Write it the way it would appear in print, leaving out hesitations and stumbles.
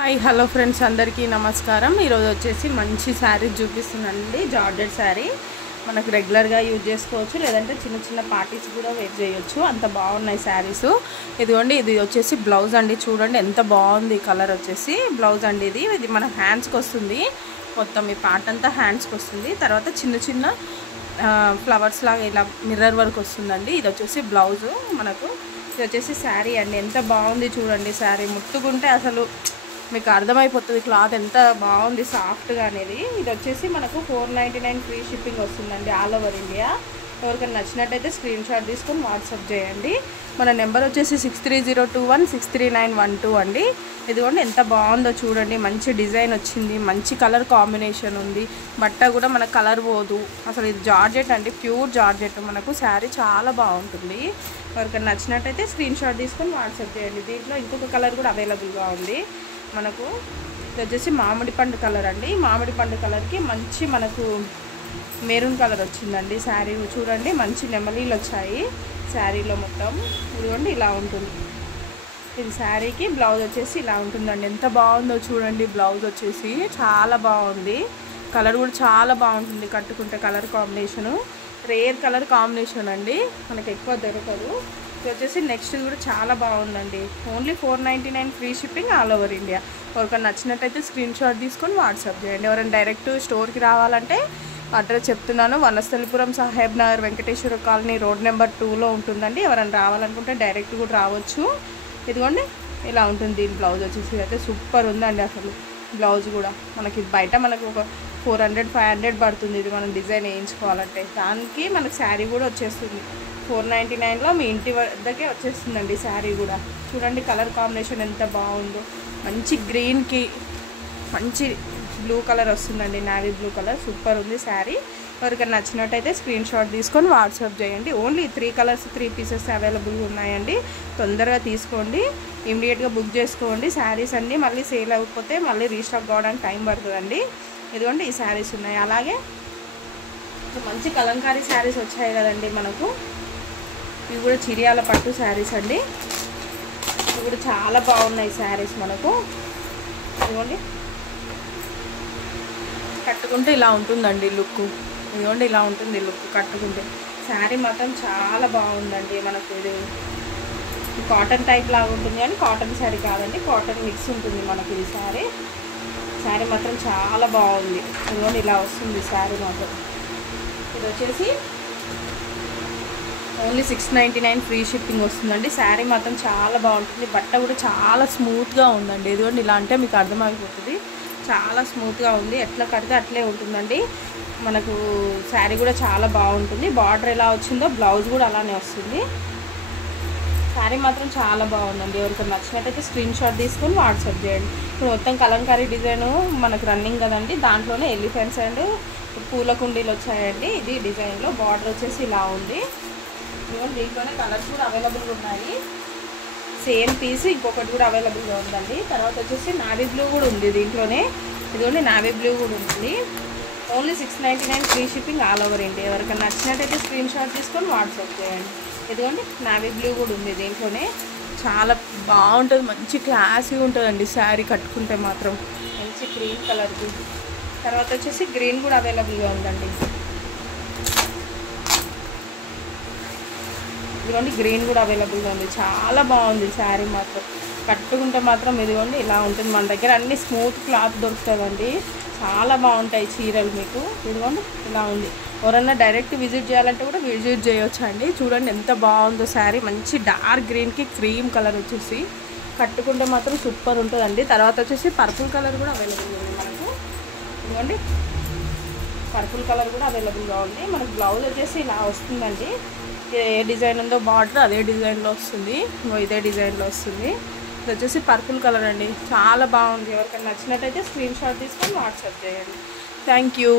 Hi hello friends అందరికీ నమస్కారం. ఈరోజు వచ్చేసి మంచి శారీ చూపిస్తున్నానండి. జార్జెట్ శారీ మనకు రెగ్యులర్గా యూజ్ చేసుకోవచ్చు, లేదంటే చిన్న చిన్న పార్టీస్ కూడా వేర్ చేయొచ్చు. అంత బాగున్నాయి శారీస్. ఇదిగోండి, ఇది వచ్చేసి బ్లౌజ్ అండి. చూడండి ఎంత బాగుంది కలర్. వచ్చేసి బ్లౌజ్ అండి. ఇది మన హ్యాండ్స్కి వస్తుంది. మొత్తం ఈ పార్ట్ అంతా హ్యాండ్స్కి వస్తుంది. తర్వాత చిన్న చిన్న ఫ్లవర్స్ లాగా ఇలా మిర్రర్ వర్క్ వస్తుందండి. ఇది వచ్చేసి బ్లౌజు మనకు. ఇది వచ్చేసి శారీ అండి. ఎంత బాగుంది చూడండి. శారీ ముట్టుకుంటే అసలు మీకు అర్థమైపోతుంది క్లాత్ ఎంత బాగుంది, సాఫ్ట్గా అనేది. ఇది వచ్చేసి మనకు 499 ఫ్రీ షిప్పింగ్ వస్తుందండి ఆల్ ఓవర్ ఇండియా. ఎవరికైనా నచ్చినట్టయితే స్క్రీన్ షాట్ తీసుకొని వాట్సాప్ చేయండి. మన నెంబర్ వచ్చేసి 6302163912 అండి. ఇదిగోండి ఎంత బాగుందో చూడండి. మంచి డిజైన్ వచ్చింది, మంచి కలర్ కాంబినేషన్ ఉంది. బట్ట కూడా మనకు కలర్ పోదు అసలు. ఇది జార్జెట్ అండి, ప్యూర్ జార్జెట్. మనకు శారీ చాలా బాగుంటుంది. ఎవరికైనా నచ్చినట్టయితే స్క్రీన్ షాట్ తీసుకొని వాట్సాప్ చేయండి. దీంట్లో ఇంకొక కలర్ కూడా అవైలబుల్గా ఉంది మనకు. ఇది వచ్చేసి మామిడి పండు కలర్ అండి. మామిడి పండు కలర్కి మంచి మనకు మెరూన్ కలర్ వచ్చిందండి. శారీ చూడండి, మంచి నెమలీలు వచ్చాయి శారీలో మొత్తం. ఇదిగోండి ఇలా ఉంటుంది. ఇది శారీకి బ్లౌజ్ వచ్చేసి ఇలా ఉంటుందండి. ఎంత బాగుందో చూడండి. బ్లౌజ్ వచ్చేసి చాలా బాగుంది. కలర్ కూడా చాలా బాగుంటుంది కట్టుకుంటే. Colour combination rare colour combination అండి, మనకు ఎక్కువ దొరకదు. ఇది వచ్చేసి నెక్స్ట్ కూడా చాలా బాగుందండి. Only 499 free shipping all over India. ఎవరికైనా నచ్చినట్టయితే స్క్రీన్ షాట్ తీసుకొని వాట్సాప్ చేయండి. ఎవరైనా డైరెక్ట్ స్టోర్కి రావాలంటే అడ్రస్ చెప్తున్నాను. Vanasthalipuram Saheb Nagar Venkateswara colony road number 2లో ఉంటుందండి. ఎవరైనా రావాలనుకుంటే డైరెక్ట్ కూడా రావచ్చు. ఇదిగోండి ఇలా ఉంటుంది. దీని బ్లౌజ్ వచ్చేసి అయితే సూపర్ ఉందండి అసలు. బ్లౌజ్ కూడా మనకి బయట మనకు ఒక 400-500 పడుతుంది ఇది మనం డిజైన్ వేయించుకోవాలంటే. దానికి మనకు శారీ కూడా వచ్చేస్తుంది 499లో మీ ఇంటి వద్దకే వచ్చేస్తుందండి శారీ కూడా. చూడండి కలర్ కాంబినేషన్ ఎంత బాగుందో. మంచి గ్రీన్కి మంచి బ్లూ కలర్ వస్తుందండి, నావీ బ్లూ కలర్. సూపర్ ఉంది శారీ. ఎవరికైనా నచ్చినట్టయితే స్క్రీన్ షాట్ తీసుకొని వాట్సాప్ చేయండి. ఓన్లీ 3 కలర్స్ 3 పీసెస్ అవైలబుల్గా ఉన్నాయండి. తొందరగా తీసుకోండి, ఇమీడియట్గా బుక్ చేసుకోండి. శారీస్ అన్నీ మళ్ళీ సేల్ అవ్వకపోతే మళ్ళీ రీస్టాక్ కావడానికి టైం పడుతుందండి. ఇదిగోండి ఈ శారీస్ ఉన్నాయి. అలాగే మంచి కలంకారీ శారీస్ వచ్చాయి కదండి మనకు. ఇవి కూడా చిరియాల పట్టు శారీస్ అండి. ఇవి కూడా చాలా బాగున్నాయి శారీస్ మనకు. ఇదిగోండి కట్టుకుంటే ఇలా ఉంటుందండి లుక్. ఇదిగోండి ఇలా ఉంటుంది లుక్ కట్టుకుంటే. శారీ మాత్రం చాలా బాగుందండి మనకు. ఇది కాటన్ టైప్ లాగా ఉంటుంది కానీ కాటన్ శారీ కాదండి, కాటన్ మిక్స్ ఉంటుంది మనకు. ఇది శారీ మాత్రం చాలా బాగుంది. ఇదిగోండి ఇలా వస్తుంది శారీ మాత్రం. ఇది వచ్చేసి ఓన్లీ 699 ఫ్రీ షిప్పింగ్ వస్తుందండి. శారీ మాత్రం చాలా బాగుంటుంది. బట్ట కూడా చాలా స్మూత్గా ఉందండి. ఇదిగోండి ఇలా అంటే మీకు అర్థమైపోతుంది. చాలా స్మూత్గా ఉంది. ఎట్లా కడితే అట్లే ఉంటుందండి మనకు. శారీ కూడా చాలా బాగుంటుంది. బార్డర్ ఎలా వచ్చిందో బ్లౌజ్ కూడా అలానే వస్తుంది. శారీ మాత్రం చాలా బాగుందండి. ఎవరికైనా నచ్చినట్టయితే స్క్రీన్ షాట్ తీసుకొని వాట్సాప్ చేయండి. ఇప్పుడు మొత్తం కలంకారీ డిజైను మనకు రన్నింగ్ కదండి. దాంట్లోనే ఎలిఫెంట్స్ అండ్ పూల కుండీలు వచ్చాయండి. ఇది డిజైన్లో బార్డర్ వచ్చేసి ఇలా ఉంది. దీంట్లోనే కలర్స్ కూడా అవైలబుల్గా ఉన్నాయి. సేమ్ పీస్ ఇంకొకటి కూడా అవైలబుల్గా ఉందండి. తర్వాత వచ్చేసి నావీ బ్లూ కూడా ఉంది దీంట్లోనే. ఇదిగోండి నావీ బ్లూ కూడా ఉంటుంది. Only 699 free shipping all over India. ఎవరికైనా నచ్చినట్టయితే స్క్రీన్ షాట్ తీసుకొని వాట్సాప్ చేయండి. ఇదిగోండి నావీ బ్లూ కూడా ఉంది దీంట్లోనే. చాలా బాగుంటుంది, మంచి క్లాసీగా ఉంటుందండి శారీ కట్టుకుంటే మాత్రం. మంచి గ్రీన్ కలర్కి. తర్వాత వచ్చేసి గ్రీన్ కూడా అవైలబుల్గా ఉందండి. ఇదిగోండి గ్రీన్ కూడా అవైలబుల్గా ఉంది. చాలా బాగుంది శారీ మాత్రం. కట్టుకుంటే మాత్రం ఇదిగోండి ఇలా ఉంటుంది. మన దగ్గర అన్ని స్మూత్ క్లాత్ దొరుకుతుందండి. చాలా బాగుంటాయి చీరలు మీకు. ఇదిగోండి ఇలా ఉంది. ఎవరన్నా డైరెక్ట్ విజిట్ చేయాలంటే కూడా విజిట్ చేయొచ్చు అండి. చూడండి ఎంత బాగుందో శారీ. మంచి డార్క్ గ్రీన్కి క్రీమ్ కలర్ వచ్చేసి కట్టుకుంటే మాత్రం సూపర్ ఉంటుందండి. తర్వాత వచ్చేసి పర్పుల్ కలర్ కూడా అవైలబుల్గా ఉంది మనకు. ఇదిగోండి పర్పుల్ కలర్ కూడా అవైలబుల్గా ఉంది మనకు. బ్లౌజ్ వచ్చేసి ఇలా వస్తుందండి. ఏ డిజైన్ ఉందో బార్డర్ అదే డిజైన్లో వస్తుంది. ఇదే డిజైన్లో వస్తుంది. ఇది వచ్చేసి పర్పుల్ కలర్ అండి. చాలా బాగుంది. ఎవరికైనా నచ్చినట్టయితే స్క్రీన్ షాట్ తీసుకొని వాట్సాప్ చేయండి. Thank you.